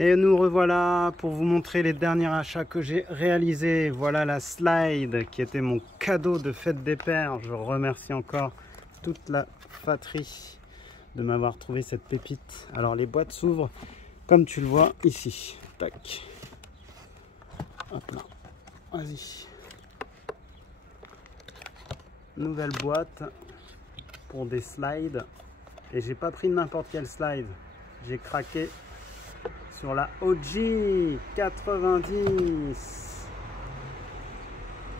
Et nous revoilà pour vous montrer les derniers achats que j'ai réalisés. Voilà la slide qui était mon cadeau de fête des pères. Je remercie encore toute la fratrie de m'avoir trouvé cette pépite. Alors les boîtes s'ouvrent comme tu le vois ici. Tac. Hop là. Vas-y. Nouvelle boîte pour des slides. Et j'ai pas pris n'importe quel slide. J'ai craqué sur la OG 90.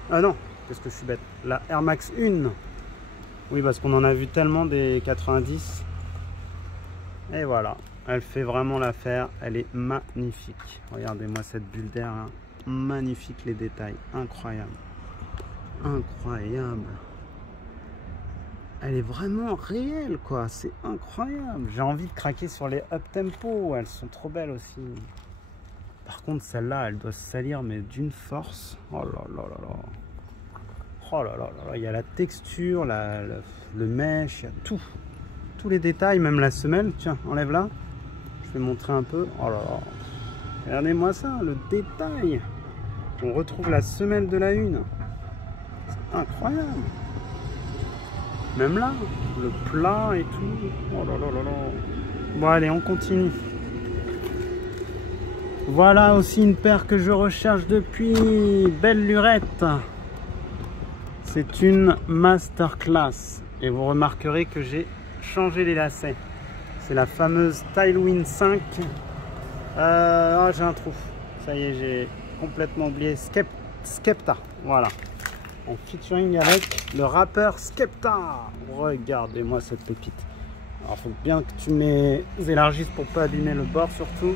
Ah non, qu'est-ce que je suis bête. La Air Max 1. Oui, parce qu'on en a vu tellement des 90. Et voilà, elle fait vraiment l'affaire. Elle est magnifique. Regardez-moi cette bulle d'air. Hein. Magnifique les détails. Incroyable. Incroyable. Elle est vraiment réelle, quoi. C'est incroyable. J'ai envie de craquer sur les up tempo. Elles sont trop belles aussi. Par contre, celle-là, elle doit se salir, mais d'une force. Oh là là là là. Oh là là là là. Il y a la texture, le mesh, il y a tout. Tous les détails, même la semelle. Tiens, enlève-la. Je vais montrer un peu. Oh là là. Regardez-moi ça, le détail. On retrouve la semelle de la une. C'est incroyable. Même là, le plat et tout. Oh là là là là. Bon allez, on continue. Voilà aussi une paire que je recherche depuis. Belle lurette. C'est une masterclass. Et vous remarquerez que j'ai changé les lacets. C'est la fameuse Tailwind 5. Oh, j'ai un trou. Ça y est, j'ai complètement oublié. Skepta. Voilà. En featuring avec le rappeur Skepta. Regardez-moi cette pépite. Alors il faut bien que tu élargisses pour pas abîmer le bord surtout.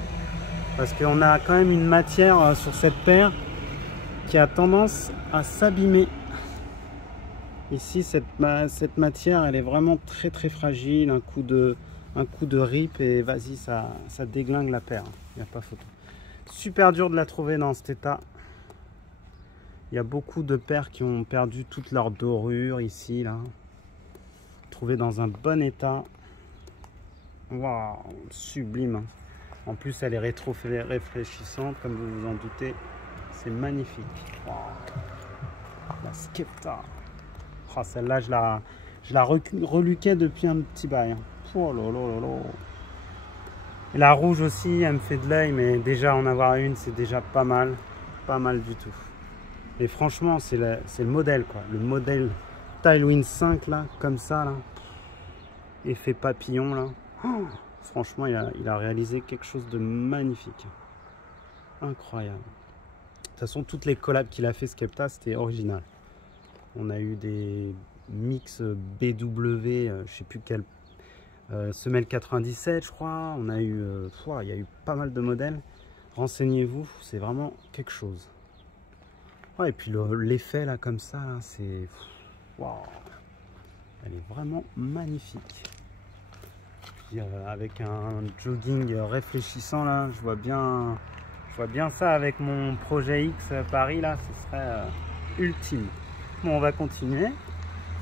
Parce qu'on a quand même une matière sur cette paire qui a tendance à s'abîmer. Ici cette matière elle est vraiment très très fragile. Un coup de rip et vas-y ça déglingue la paire. Il n'y a pas photo. Super dur de la trouver dans cet état. Il y a beaucoup de paires qui ont perdu toute leur dorure ici, là. Trouvées dans un bon état. Waouh, sublime. En plus, elle est rétro-réfléchissante, comme vous vous en doutez. C'est magnifique. Wow. La Skepta. Oh, celle-là, je la reluquais depuis un petit bail. Oh là là là là. Et la rouge aussi, elle me fait de l'œil, mais déjà en avoir une, c'est déjà pas mal. Pas mal du tout. Et franchement, c'est le modèle, quoi. Le modèle Tailwind 5, là, comme ça, là. Effet papillon, là. Oh, franchement, il a réalisé quelque chose de magnifique. Incroyable. De toute façon, toutes les collabs qu'il a fait, Skepta, c'était original. On a eu des mix BW, je sais plus quelle semelle 97, je crois. On a eu, il y a eu pas mal de modèles. Renseignez-vous, c'est vraiment quelque chose. Ouais, et puis l'effet là comme ça, c'est waouh, elle est vraiment magnifique. Puis, avec un jogging réfléchissant là, je vois bien ça avec mon projet X Paris là, ce serait ultime. Bon, on va continuer.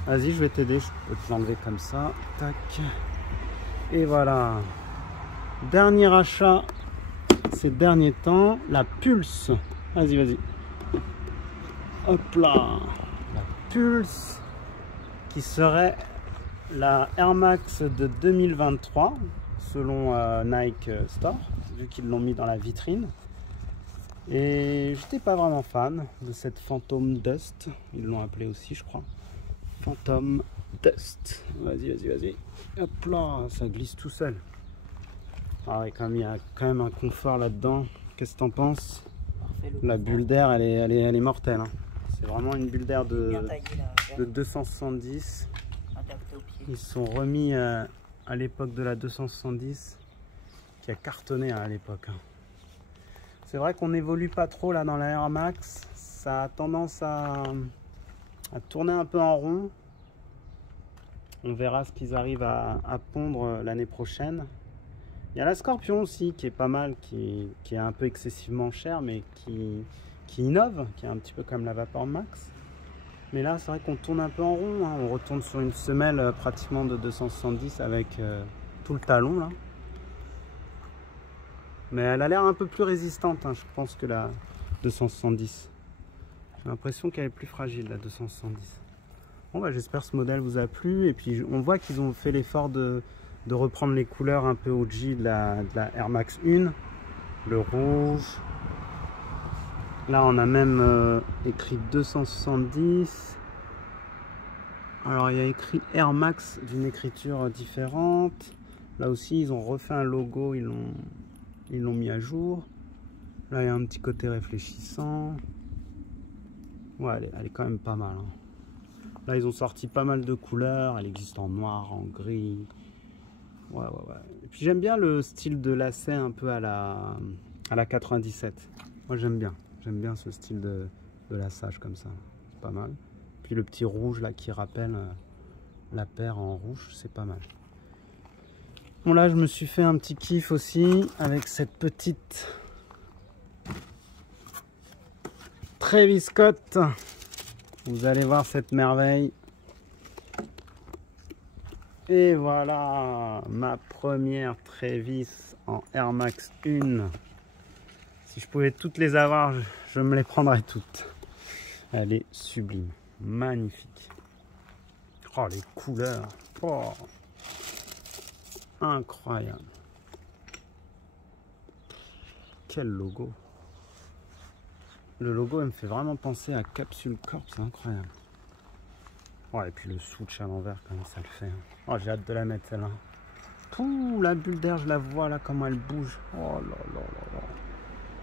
Vas-y, je vais t'aider, je peux te l'enlever comme ça. Tac. Et voilà. Dernier achat ces derniers temps, la Pulse. Vas-y, vas-y. Hop là, la Pulse qui serait la Air Max de 2023 selon Nike Store, vu qu'ils l'ont mis dans la vitrine. Et j'étais pas vraiment fan de cette Phantom Dust, ils l'ont appelé aussi je crois. Phantom Dust. Vas-y, vas-y, vas-y. Hop là, ça glisse tout seul. Ah ouais, il y a quand même un confort là-dedans. Qu'est-ce que t'en penses? La bulle d'air, elle est mortelle. Hein. C'est vraiment une bulle d'air de 270. Ils sont remis à l'époque de la 270 qui a cartonné à l'époque. C'est vrai qu'on n'évolue pas trop là dans la Air Max. Ça a tendance à tourner un peu en rond. On verra ce qu'ils arrivent à pondre l'année prochaine. Il y a la Scorpion aussi qui est pas mal, qui est un peu excessivement cher mais qui innove, qui est un petit peu comme la Vapor Max. Mais là, c'est vrai qu'on tourne un peu en rond. Hein. On retourne sur une semelle pratiquement de 270 avec tout le talon là. Mais elle a l'air un peu plus résistante, hein, je pense, que la 270. J'ai l'impression qu'elle est plus fragile, la 270. Bon, bah, j'espère que ce modèle vous a plu. Et puis on voit qu'ils ont fait l'effort de reprendre les couleurs un peu OG de la Air Max 1. Le rouge. Là, on a même écrit 270. Alors, il y a écrit Air Max d'une écriture différente. Là aussi, ils ont refait un logo, ils l'ont mis à jour. Là, il y a un petit côté réfléchissant. Ouais, elle est quand même pas mal. Hein. Là, ils ont sorti pas mal de couleurs. Elle existe en noir, en gris. Ouais. Et puis, j'aime bien le style de lacet un peu à la 97. Moi, j'aime bien. J'aime bien ce style de laçage comme ça. C'est pas mal. Puis le petit rouge là qui rappelle la paire en rouge, c'est pas mal. Bon, là, je me suis fait un petit kiff aussi avec cette petite Travis Scott. Vous allez voir cette merveille. Et voilà ma première Travis en Air Max 1. Si je pouvais toutes les avoir, je me les prendrais toutes. Elle est sublime, magnifique. Oh, les couleurs. Oh, incroyable. Quel logo. Le logo, elle me fait vraiment penser à Capsule Corp, c'est incroyable. Oh, et puis le switch à l'envers, comment ça le fait. Hein. Oh, j'ai hâte de la mettre celle-là. Pouh, la bulle d'air, je la vois là, comment elle bouge. Oh là là là là.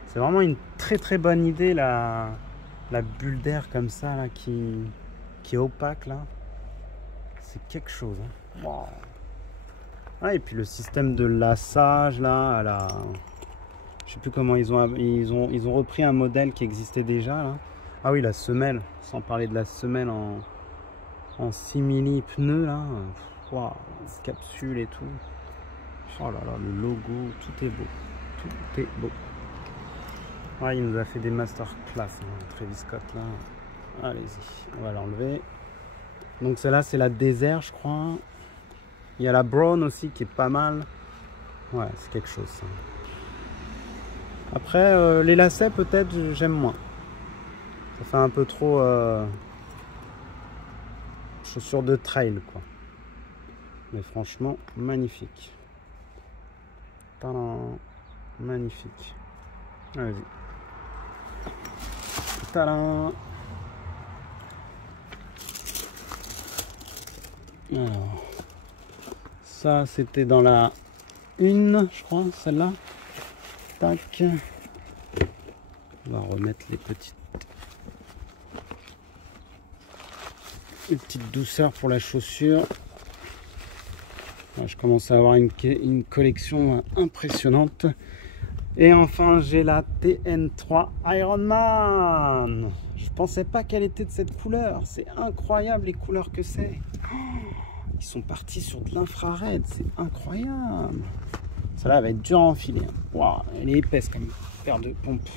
C'est vraiment une très bonne idée, la bulle d'air comme ça, là, qui est opaque, là. C'est quelque chose. Hein. Wow. Ouais, et puis le système de laçage, là, je sais plus comment ils ont repris un modèle qui existait déjà, là. Ah oui, la semelle, sans parler de la semelle en simili pneus, là. Wow, capsule et tout. Oh là là, le logo, tout est beau. Tout est beau. Ouais, il nous a fait des masterclass, hein, Travis Scott, là. Allez-y, on va l'enlever. Donc celle-là, c'est la désert, je crois. Il y a la brown aussi qui est pas mal. Ouais, c'est quelque chose, ça. Après, les lacets, peut-être, j'aime moins. Ça fait un peu trop chaussures de trail, quoi. Mais franchement, magnifique. Tadam, magnifique. Allez-y. Tadam. Alors, ça c'était dans la 1, je crois, celle-là. Tac. On va remettre les petites douceurs pour la chaussure. Je commence à avoir une collection impressionnante. Et enfin, j'ai la TN3 Ironman. Je pensais pas qu'elle était de cette couleur. C'est incroyable les couleurs que c'est. Oh, ils sont partis sur de l'infrared. C'est incroyable. Celle-là va être dure à enfiler. Wow, elle est épaisse comme une paire de pompes.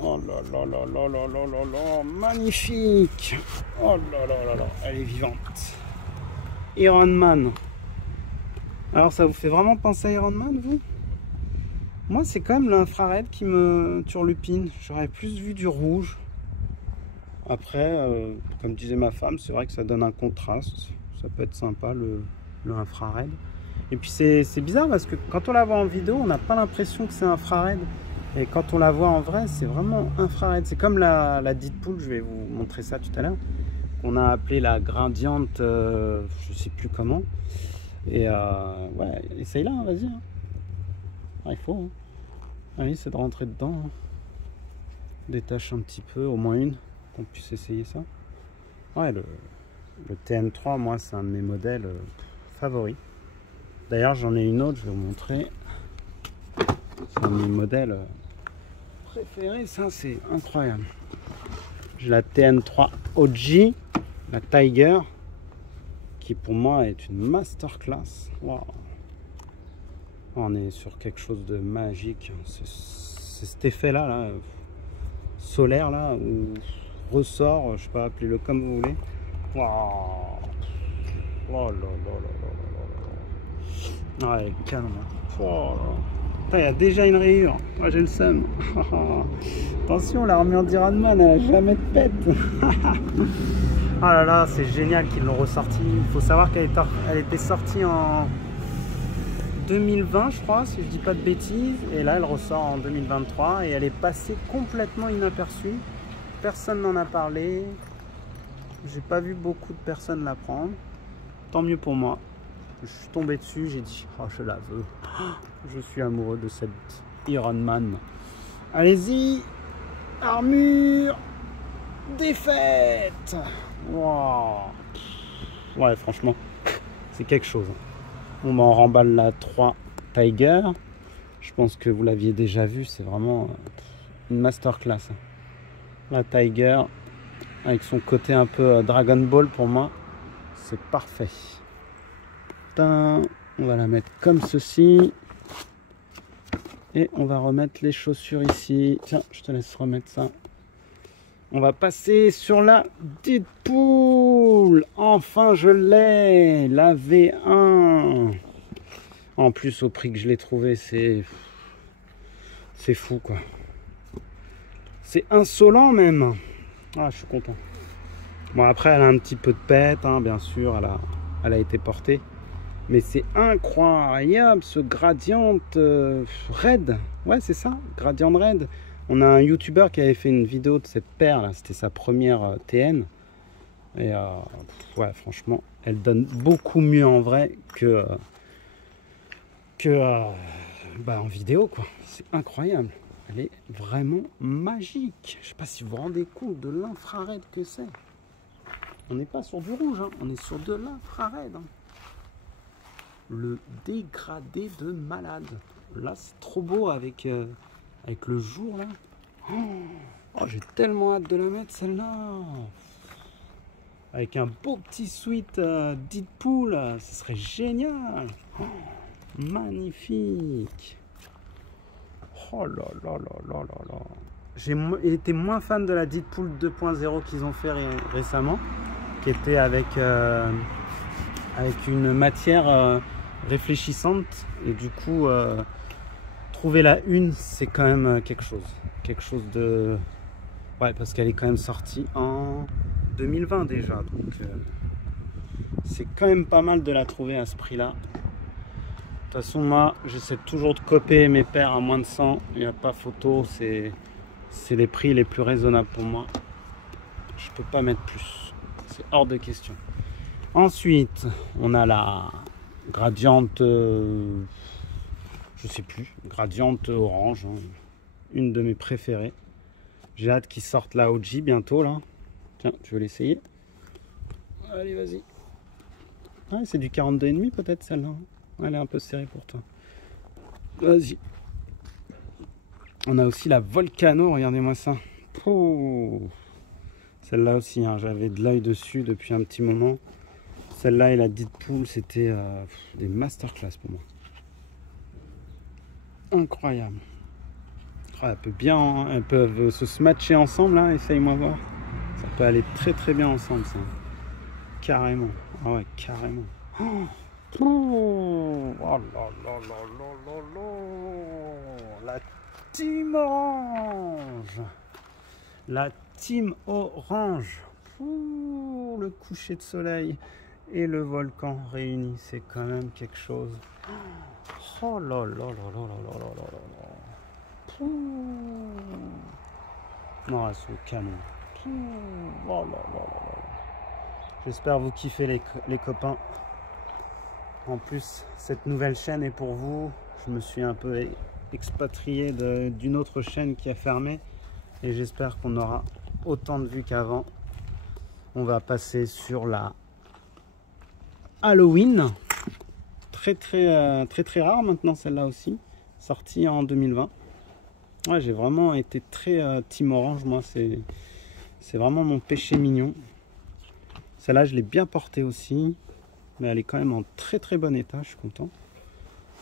Oh là là là là là là là là. Magnifique. Oh là là là là. Elle est vivante. Ironman. Alors ça vous fait vraiment penser à Ironman, vous? Moi, c'est quand même l'infrared qui me turlupine. J'aurais plus vu du rouge. Après, comme disait ma femme, c'est vrai que ça donne un contraste. Ça peut être sympa, le infrared. Et puis, c'est bizarre parce que quand on la voit en vidéo, on n'a pas l'impression que c'est infrared. Et quand on la voit en vrai, c'est vraiment infrared. C'est comme la Deadpool, je vais vous montrer ça tout à l'heure, qu'on a appelé la Gradient, je sais plus comment. Et ouais, essaye là, hein, vas-y. Hein. Ah, il faut. Hein. Allez, c'est de rentrer dedans. Hein. Détache un petit peu, au moins une, qu'on puisse essayer ça. Ouais, le TN3, moi, c'est un de mes modèles favoris. D'ailleurs, j'en ai une autre, je vais vous montrer. C'est un de mes modèles préférés, ça, c'est incroyable. J'ai la TN3 OG, la Tiger, qui pour moi est une masterclass. Wow. On est sur quelque chose de magique. C'est cet effet-là, là, solaire, là, où ressort, je sais pas, appelez-le comme vous voulez. Wow. Oh là là là là là là là. Ouais, canon. Oh là. Il y a déjà une rayure. Moi j'ai le seum. Attention, l'armure d'Ironman, elle a jamais de pète. Oh là là, c'est génial qu'ils l'ont ressorti. Il faut savoir qu'elle était sortie en 2020, je crois, si je dis pas de bêtises. Et là, elle ressort en 2023 et elle est passée complètement inaperçue. Personne n'en a parlé. J'ai pas vu beaucoup de personnes la prendre. Tant mieux pour moi. Je suis tombé dessus, j'ai dit, oh, je la veux. Je suis amoureux de cette Ironman. Allez-y, armure, défaite. Wow. Ouais, franchement, c'est quelque chose. On m'en remballe la 3 Tiger. Je pense que vous l'aviez déjà vu, c'est vraiment une masterclass. La Tiger, avec son côté un peu Dragon Ball pour moi, c'est parfait. On va la mettre comme ceci. Et on va remettre les chaussures ici. Tiens, je te laisse remettre ça. On va passer sur la Deadpool. Enfin, je l'ai. La V1. En plus, au prix que je l'ai trouvé, c'est fou, quoi. C'est insolent, même. Ah, je suis content. Bon, après, elle a un petit peu de pète, hein, bien sûr. Elle a été portée. Mais c'est incroyable, ce Gradient Red. Ouais, c'est ça, Gradient Red. On a un YouTuber qui avait fait une vidéo de cette paire, là. C'était sa première TN. Et ouais, franchement, elle donne beaucoup mieux en vrai que en vidéo, quoi. C'est incroyable. Elle est vraiment magique. Je sais pas si vous vous rendez compte de l'infrared que c'est. On n'est pas sur du rouge, hein. On est sur de l'infrared. Hein. Le dégradé de malade. Là, c'est trop beau avec le jour, là. Oh, j'ai tellement hâte de la mettre, celle-là. Avec un beau petit sweat Deadpool, ce serait génial. Oh, magnifique. Oh là là là là là là. J'ai été moins fan de la Deadpool 2.0 qu'ils ont fait récemment, qui était avec une matière réfléchissante. Et du coup, trouver la une, c'est quand même quelque chose de... Ouais, parce qu'elle est quand même sortie en 2020 déjà. Donc, c'est quand même pas mal de la trouver à ce prix-là. De toute façon, moi, j'essaie toujours de copier mes paires à moins de 100. Il n'y a pas photo, c'est les prix les plus raisonnables pour moi. Je peux pas mettre plus. C'est hors de question. Ensuite, on a la Gradient, je sais plus, Gradient orange, hein, une de mes préférées. J'ai hâte qu'ils sortent la OG bientôt là. Tiens, tu veux l'essayer? Allez, vas-y. Ah, c'est du 42,5 peut-être celle-là. Elle est un peu serrée pour toi. Vas-y. On a aussi la Volcano, regardez-moi ça. Celle-là aussi, hein, j'avais de l'œil dessus depuis un petit moment. Celle-là et la Deadpool, c'était des masterclass pour moi. Incroyable. Oh, elles peuvent se smatcher ensemble, là, essaye-moi voir. Ça peut aller très très bien ensemble, ça. Carrément. Ah ouais, carrément. Oh là là là là là là. La Team Orange. La Team Orange. Ouh, le coucher de soleil et le volcan réunis, c'est quand même quelque chose. Oh là là là là là là là là là. Non, elles sont canon. Oh là là là là. J'espère vous kiffer les copains. En plus, cette nouvelle chaîne est pour vous. Je me suis un peu expatrié d'une autre chaîne qui a fermé. Et j'espère qu'on aura autant de vues qu'avant. On va passer sur la Halloween. Très rare maintenant celle-là aussi. Sortie en 2020. Ouais, j'ai vraiment été très Team Orange. Moi, c'est vraiment mon péché mignon. Celle-là, je l'ai bien portée aussi. Mais elle est quand même en très bon état, je suis content.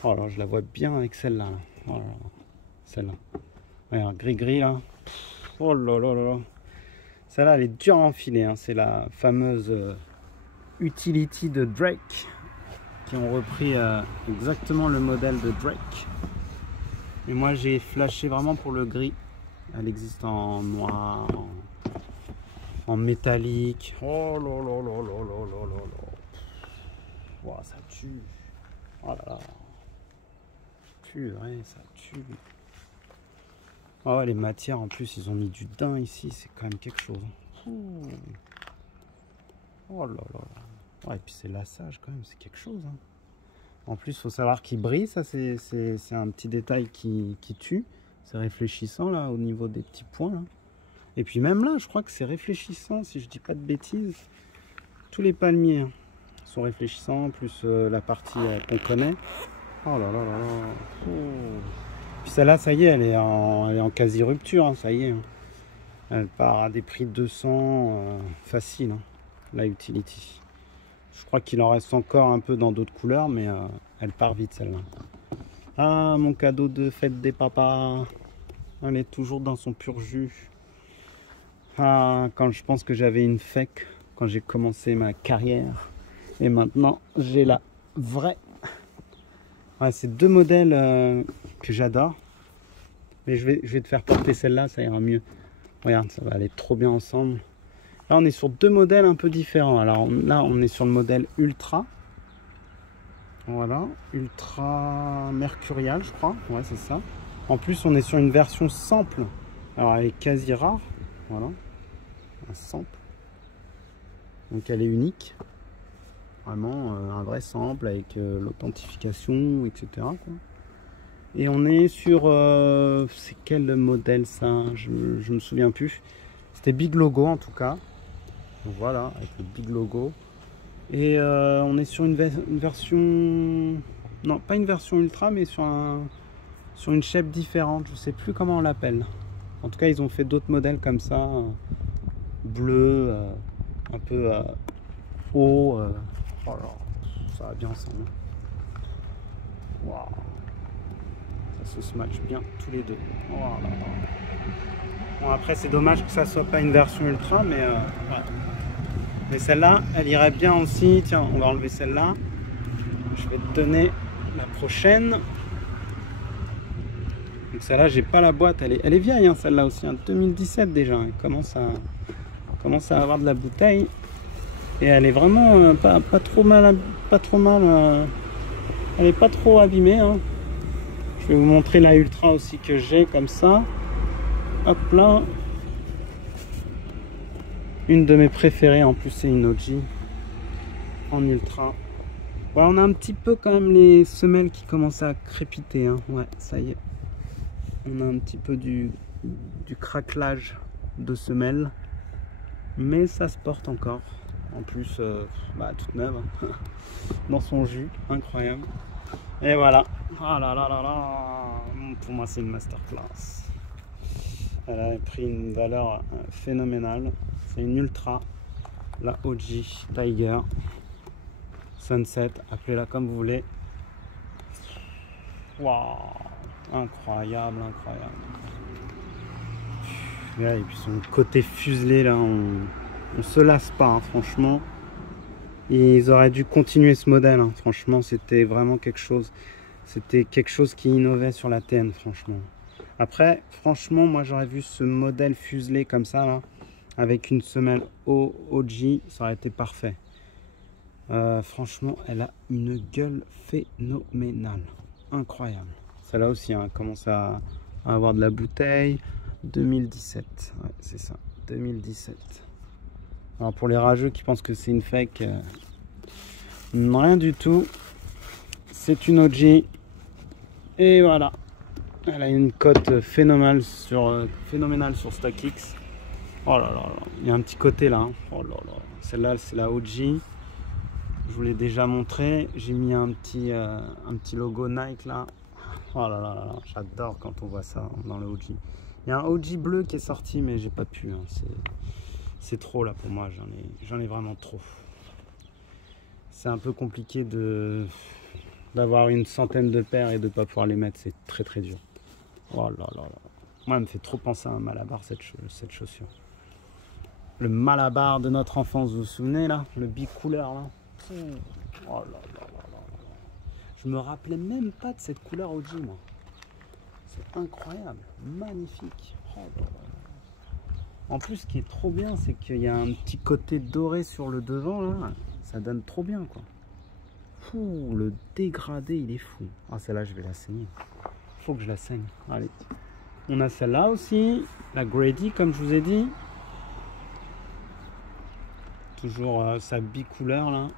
Oh là, je la vois bien avec celle-là. Oh là, celle-là. Regarde, gris là. Oh là là là là. Celle-là, elle est dure à enfiler. Hein. C'est la fameuse Utility de Drake. Qui ont repris exactement le modèle de Drake. Et moi j'ai flashé vraiment pour le gris. Elle existe en noir, en métallique. Oh là là là là là là là là. Wow, ça tue. Oh là là. Purée, ça tue. Ah ouais, les matières en plus, ils ont mis du daim ici, c'est quand même quelque chose. Oh là là là. Ouais, et puis c'est lassage quand même, c'est quelque chose. Hein. En plus, il faut savoir qu'il brille, ça c'est un petit détail qui tue. C'est réfléchissant là au niveau des petits points. Là. Et puis même là, je crois que c'est réfléchissant, si je dis pas de bêtises. Tous les palmiers hein, sont réfléchissants, plus la partie qu'on connaît. Oh là là là là. Oh. Puis celle-là, ça y est, elle est en quasi rupture, hein, ça y est. Hein. Elle part à des prix de 200 facile, hein, la Utility. Je crois qu'il en reste encore un peu dans d'autres couleurs, mais elle part vite celle-là. Ah, mon cadeau de fête des papas. Elle est toujours dans son pur jus. Ah, quand je pense que j'avais une fake quand j'ai commencé ma carrière. Et maintenant, j'ai la vraie. Ouais, c'est deux modèles que j'adore. Mais je vais te faire porter celle-là, ça ira mieux. Regarde, ça va aller trop bien ensemble. Là, on est sur deux modèles un peu différents. Alors là, on est sur le modèle Ultra. Voilà, Ultra Mercurial, je crois. Ouais, c'est ça. En plus, on est sur une version sample. Alors, elle est quasi rare. Voilà, un sample. Donc, elle est unique. Vraiment, un vrai sample avec l'authentification, etc. quoi. Et on est sur... c'est quel modèle ça? Je me souviens plus. C'était Big Logo en tout cas. Donc voilà, avec le Big Logo. Et on est sur une version... Non, pas une version ultra, mais sur une shape différente. Je sais plus comment on l'appelle. En tout cas, ils ont fait d'autres modèles comme ça. Bleu, un peu haut. Oh là, ça va bien ensemble. Waouh. Ça se match bien tous les deux. Oh là là. Bon, après, c'est dommage que ça soit pas une version ultra, mais ouais. Mais celle-là, elle irait bien aussi. Tiens, on va enlever celle-là. Je vais te donner la prochaine. Donc celle-là, j'ai pas la boîte. Elle est vieille, hein, celle-là aussi. Hein, 2017 déjà. Elle commence à avoir de la bouteille. Et elle est vraiment pas trop mal. Elle est pas trop abîmée. Hein. Je vais vous montrer la Ultra aussi que j'ai comme ça. Hop là. Une de mes préférées, en plus c'est une OG en Ultra. Ouais, on a un petit peu quand même les semelles qui commencent à crépiter. Hein. Ouais, ça y est. On a un petit peu du craquelage de semelles. Mais ça se porte encore. En plus, toute neuve. Hein. Dans son jus. Incroyable. Et voilà. Ah là là là là. Pour moi, c'est une masterclass. Elle a pris une valeur phénoménale. C'est une Ultra. La OG Tiger. Sunset. Appelez-la comme vous voulez. Waouh. Incroyable, incroyable. Ouais, et puis son côté fuselé, là, on se lasse pas, hein, franchement. Ils auraient dû continuer ce modèle. Hein. Franchement, c'était vraiment quelque chose. C'était quelque chose qui innovait sur la TN, franchement. Après, franchement, moi, j'aurais vu ce modèle fuselé comme ça, là, avec une semelle OG, ça aurait été parfait. Franchement, elle a une gueule phénoménale. Incroyable. Celle-là aussi, hein, commence à avoir de la bouteille. 2017, ouais, c'est ça. 2017. Alors pour les rageux qui pensent que c'est une fake, rien du tout. C'est une OG. Et voilà. Elle a une cote phénoménale sur StockX. Oh là là là. Il y a un petit côté là. Hein. Oh là là. Celle-là, c'est la OG. Je vous l'ai déjà montré. J'ai mis un petit logo Nike là. Oh là là là. J'adore quand on voit ça dans le OG. Il y a un OG bleu qui est sorti, mais j'ai pas pu. Hein. C'est trop là pour moi. J'en ai vraiment trop. C'est un peu compliqué d'avoir une centaine de paires et de pas pouvoir les mettre. C'est très très dur. Oh là là là. Moi, elle me fait trop penser à un Malabar cette chaussure. Le Malabar de notre enfance, vous vous souvenez là? Le bicouleur là. Oh là là là là là. Je me rappelais même pas de cette couleur OG moi. incroyable, magnifique. Oh là là. En plus, ce qui est trop bien, c'est qu'il y a un petit côté doré sur le devant, là. Ça donne trop bien, quoi. Fou, le dégradé, il est fou. Ah, celle-là, je vais la saigner. Faut que je la saigne. Allez. On a celle-là aussi, la Grady, comme je vous ai dit. Toujours sa bicouleur, là.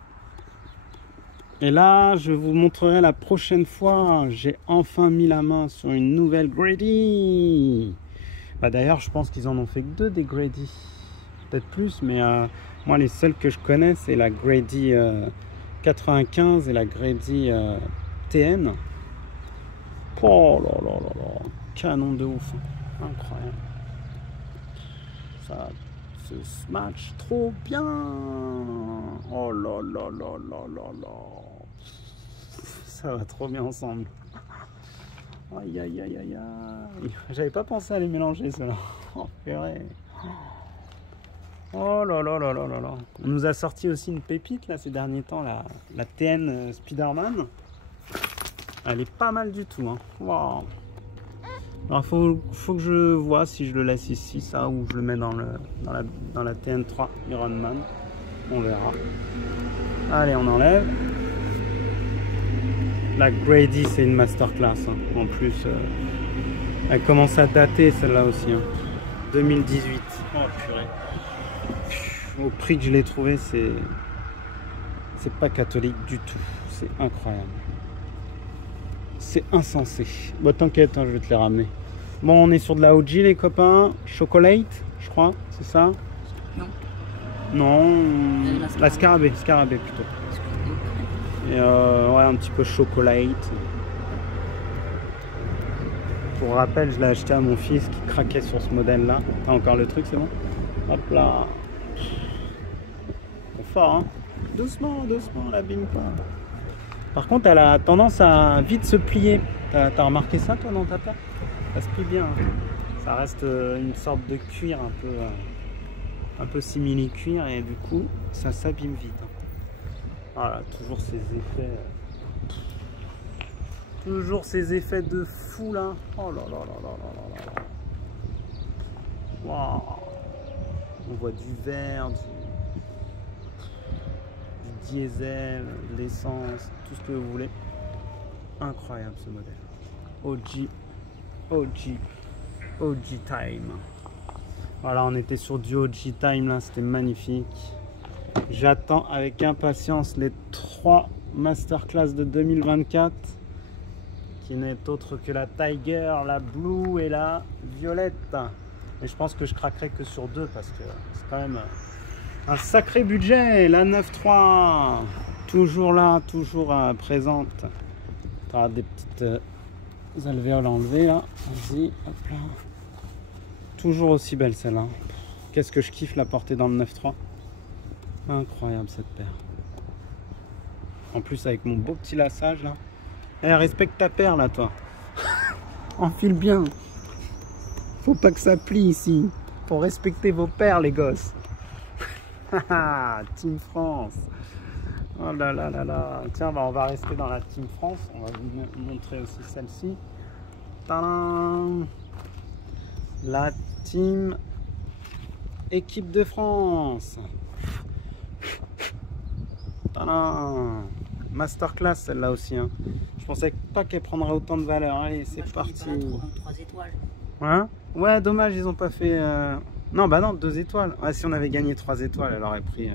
Et là, je vous montrerai la prochaine fois. J'ai enfin mis la main sur une nouvelle Grady. Bah, d'ailleurs, je pense qu'ils en ont fait que 2 des Grady. Peut-être plus, mais moi, les seules que je connais, c'est la Grady 95 et la Grady TN. Oh là là là là, canon de ouf, incroyable. Ça se match trop bien. Oh là là là là là là. Ça va trop bien ensemble. Aïe aïe aïe aïe aïe. J'avais pas pensé à les mélanger ceux-là. Oh purée. Oh là là là là là là. On nous a sorti aussi une pépite là ces derniers temps, la TN Spider-Man. Elle est pas mal du tout, hein. Wow. Alors faut que je vois si je le laisse ici, ça, ou je le mets dans la TN3 Iron Man. On verra. Allez, on enlève. La Grady, c'est une masterclass, hein. En plus, elle commence à dater celle-là aussi, hein. 2018. Oh purée. Au prix que je l'ai trouvé, c'est pas catholique du tout. C'est incroyable. C'est insensé. Bon, t'inquiète, hein, je vais te les ramener. Bon, on est sur de la OG, les copains. Chocolate, je crois, c'est ça? Non. Non, la scarabée plutôt. Et ouais, un petit peu chocolate. Pour rappel, je l'ai acheté à mon fils qui craquait sur ce modèle-là. T'as encore le truc, c'est bon? Hop là. C'est fort, hein? Doucement, doucement, l'abîme pas. Par contre, elle a tendance à vite se plier. T'as remarqué ça, toi, dans ta paire? Ça se plie bien, hein. Ça reste une sorte de cuir un peu simili-cuir, et du coup, ça s'abîme vite, hein. Voilà, toujours ces effets. Toujours ces effets de fou, là. Oh là là là là là là là. Waouh. On voit du vert, du diesel, de l'essence, tout ce que vous voulez. Incroyable ce modèle. OG Time. Voilà, on était sur du OG Time là, c'était magnifique. J'attends avec impatience les 3 masterclass de 2024, qui n'est autre que la Tiger, la Blue et la Violette. Et je pense que je craquerai que sur 2 parce que c'est quand même un sacré budget. La 9.3, toujours là, toujours présente. Tu as des petites alvéoles enlevées là. Vas-y, hop là. Toujours aussi belle celle-là. Qu'est-ce que je kiffe la porter dans le 9.3. Incroyable cette paire. En plus avec mon beau petit lassage là. Eh, respecte ta paire là toi. Enfile bien. Faut pas que ça plie ici. Faut respecter vos paires les gosses. Team France. Oh là là là là. Tiens, bah on va rester dans la Team France. On va vous montrer aussi celle-ci. Tadam. La Team Équipe de France. Tadam. Masterclass celle-là aussi, hein. Je pensais pas qu'elle prendrait autant de valeur. Allez, c'est parti. 3 étoiles. Hein? Ouais, dommage, ils ont pas fait. Non, bah non, 2 étoiles. Ouais, si on avait gagné 3 étoiles, elle aurait pris.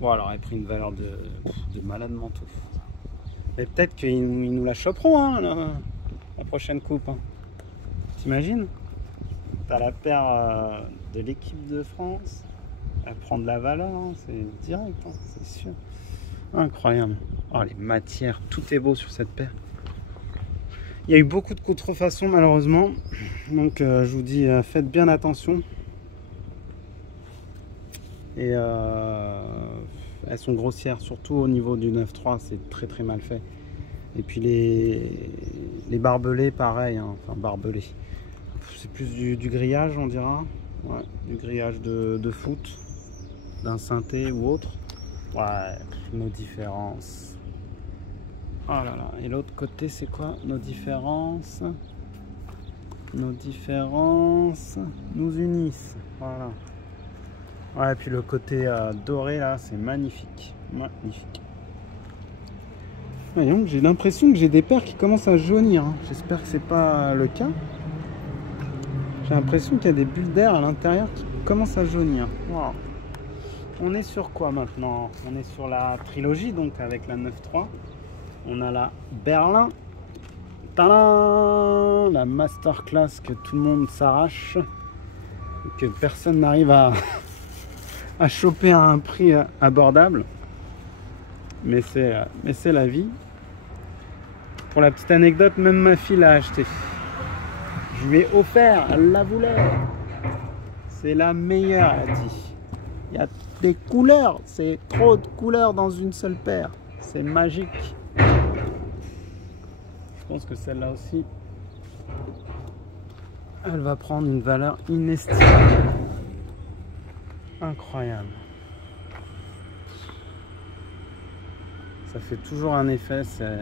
Bon, elle aurait pris une valeur de malade mental. Mais peut-être qu'ils nous la choperont, hein, la prochaine coupe, hein. T'imagines? T'as la paire de l'équipe de France. Elle prend de la valeur, hein, c'est direct, hein, c'est sûr. Incroyable. Oh, les matières, tout est beau sur cette paire. Il y a eu beaucoup de contrefaçons malheureusement. Donc je vous dis, faites bien attention. Et elles sont grossières, surtout au niveau du 9.3, c'est très très mal fait. Et puis les barbelés, pareil, hein, enfin barbelés. C'est plus du grillage, on dira. Ouais, du grillage de foot, d'un synthé ou autre. Ouais, nos différences. Oh là là, et l'autre côté, c'est quoi nos différences? nos différences nous unissent. Voilà. Ouais, et puis le côté doré là, c'est magnifique. Magnifique. Voyons, j'ai l'impression que j'ai des paires qui commencent à jaunir. Hein. J'espère que c'est pas le cas. J'ai l'impression qu'il y a des bulles d'air à l'intérieur qui commencent à jaunir. Wow. On est sur quoi maintenant? On est sur la trilogie, donc avec la 9.3. On a la Berlin. Tadam! La masterclass que tout le monde s'arrache. Que personne n'arrive à choper à un prix abordable. Mais c'est la vie. Pour la petite anecdote, même ma fille l'a acheté. Je lui ai offert, elle la voulait. C'est la meilleure, elle a dit. Il y a des couleurs, c'est trop de couleurs dans une seule paire. C'est magique. Je pense que celle-là aussi, elle va prendre une valeur inestimable. Incroyable. Ça fait toujours un effet, c'est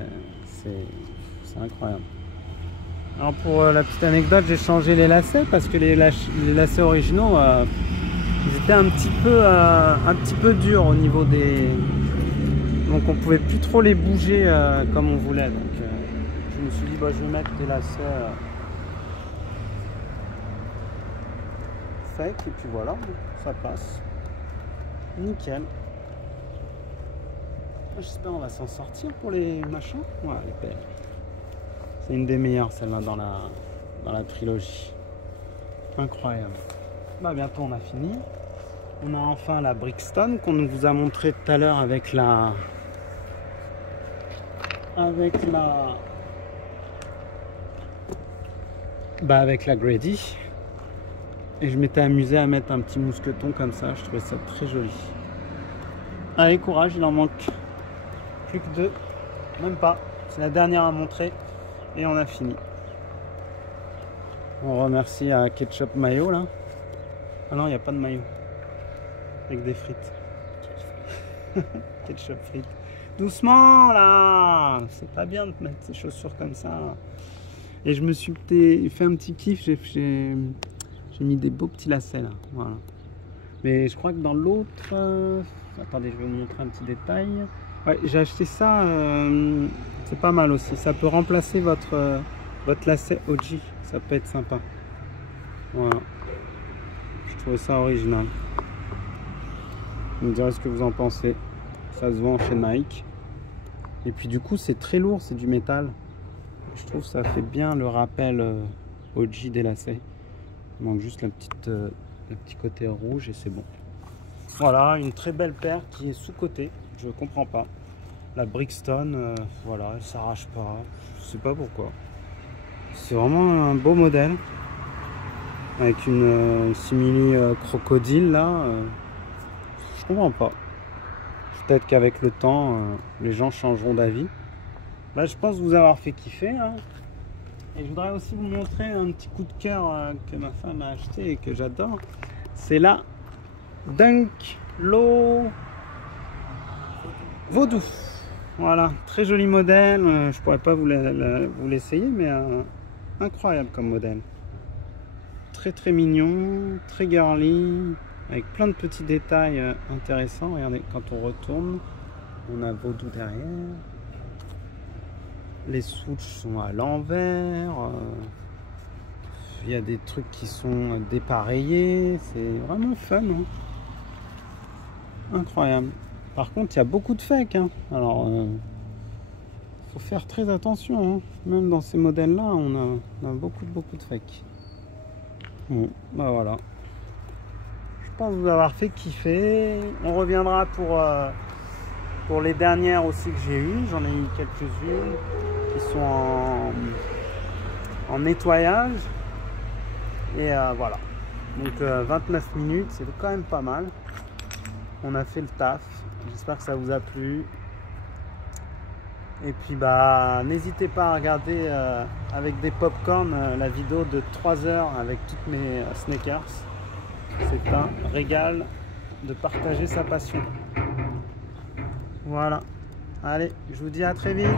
incroyable. Alors pour la petite anecdote, j'ai changé les lacets parce que les lacets originaux, ils étaient un petit peu durs au niveau des... Donc on pouvait plus trop les bouger comme on voulait. Donc je me suis dit, bah, je vais mettre des lacets secs et puis voilà, ça passe. Nickel. J'espère qu'on va s'en sortir pour les machins. Ouais, elle est belle. C'est une des meilleures, celle-là, dans la trilogie. Incroyable. Bah, bientôt, on a fini. On a enfin la Brixton qu'on vous a montré tout à l'heure avec la Grady. Et je m'étais amusé à mettre un petit mousqueton comme ça. Je trouvais ça très joli. Allez, courage, il en manque plus que 2. Même pas. C'est la dernière à montrer. Et on a fini. On remercie à Ketchup Mayo là. Ah non, il n'y a pas de maillot. Avec des frites. Ketchup frites. Doucement là. C'est pas bien de mettre ces chaussures comme ça. Et je me suis fait un petit kiff. J'ai mis des beaux petits lacets là. Voilà. Mais je crois que dans l'autre... Attendez, je vais vous montrer un petit détail. Ouais, j'ai acheté ça. C'est pas mal aussi. Ça peut remplacer votre lacet OG. Ça peut être sympa. Voilà. Je trouvais ça original. Vous me direz ce que vous en pensez. Ça se vend chez Nike. Et puis du coup, c'est très lourd. C'est du métal. Je trouve que ça fait bien le rappel OG des lacets. Il manque juste le petit côté rouge et c'est bon. Voilà, une très belle paire qui est sous-cotée. Je comprends pas. La Brixton, voilà, elle s'arrache pas. Je sais pas pourquoi. C'est vraiment un beau modèle. Avec une simili crocodile là. Je comprends pas. Peut-être qu'avec le temps, les gens changeront d'avis. Bah, je pense vous avoir fait kiffer. Hein. Et je voudrais aussi vous montrer un petit coup de cœur que ma femme a acheté et que j'adore. C'est la Dunk Low Vaudou. Voilà, très joli modèle. Je pourrais pas vous l'essayer, mais incroyable comme modèle. Très très mignon, très girly, avec plein de petits détails intéressants. Regardez, quand on retourne, on a Vaudou derrière. Les swoosh sont à l'envers. Il y a des trucs qui sont dépareillés. C'est vraiment fun. Hein. Incroyable. Par contre, il y a beaucoup de fake. Hein. Alors, faut faire très attention. Hein. Même dans ces modèles-là, on a beaucoup de fake. Bon, bah voilà. Je pense vous avoir fait kiffer. On reviendra pour les dernières aussi que j'ai eues. J'en ai eu quelques-unes qui sont en nettoyage. Et voilà. Donc 29 minutes, c'est quand même pas mal. On a fait le taf. J'espère que ça vous a plu. Et puis bah n'hésitez pas à regarder avec des popcorn la vidéo de 3 heures avec toutes mes sneakers. C'est un régal de partager sa passion. Voilà. Allez, je vous dis à très vite.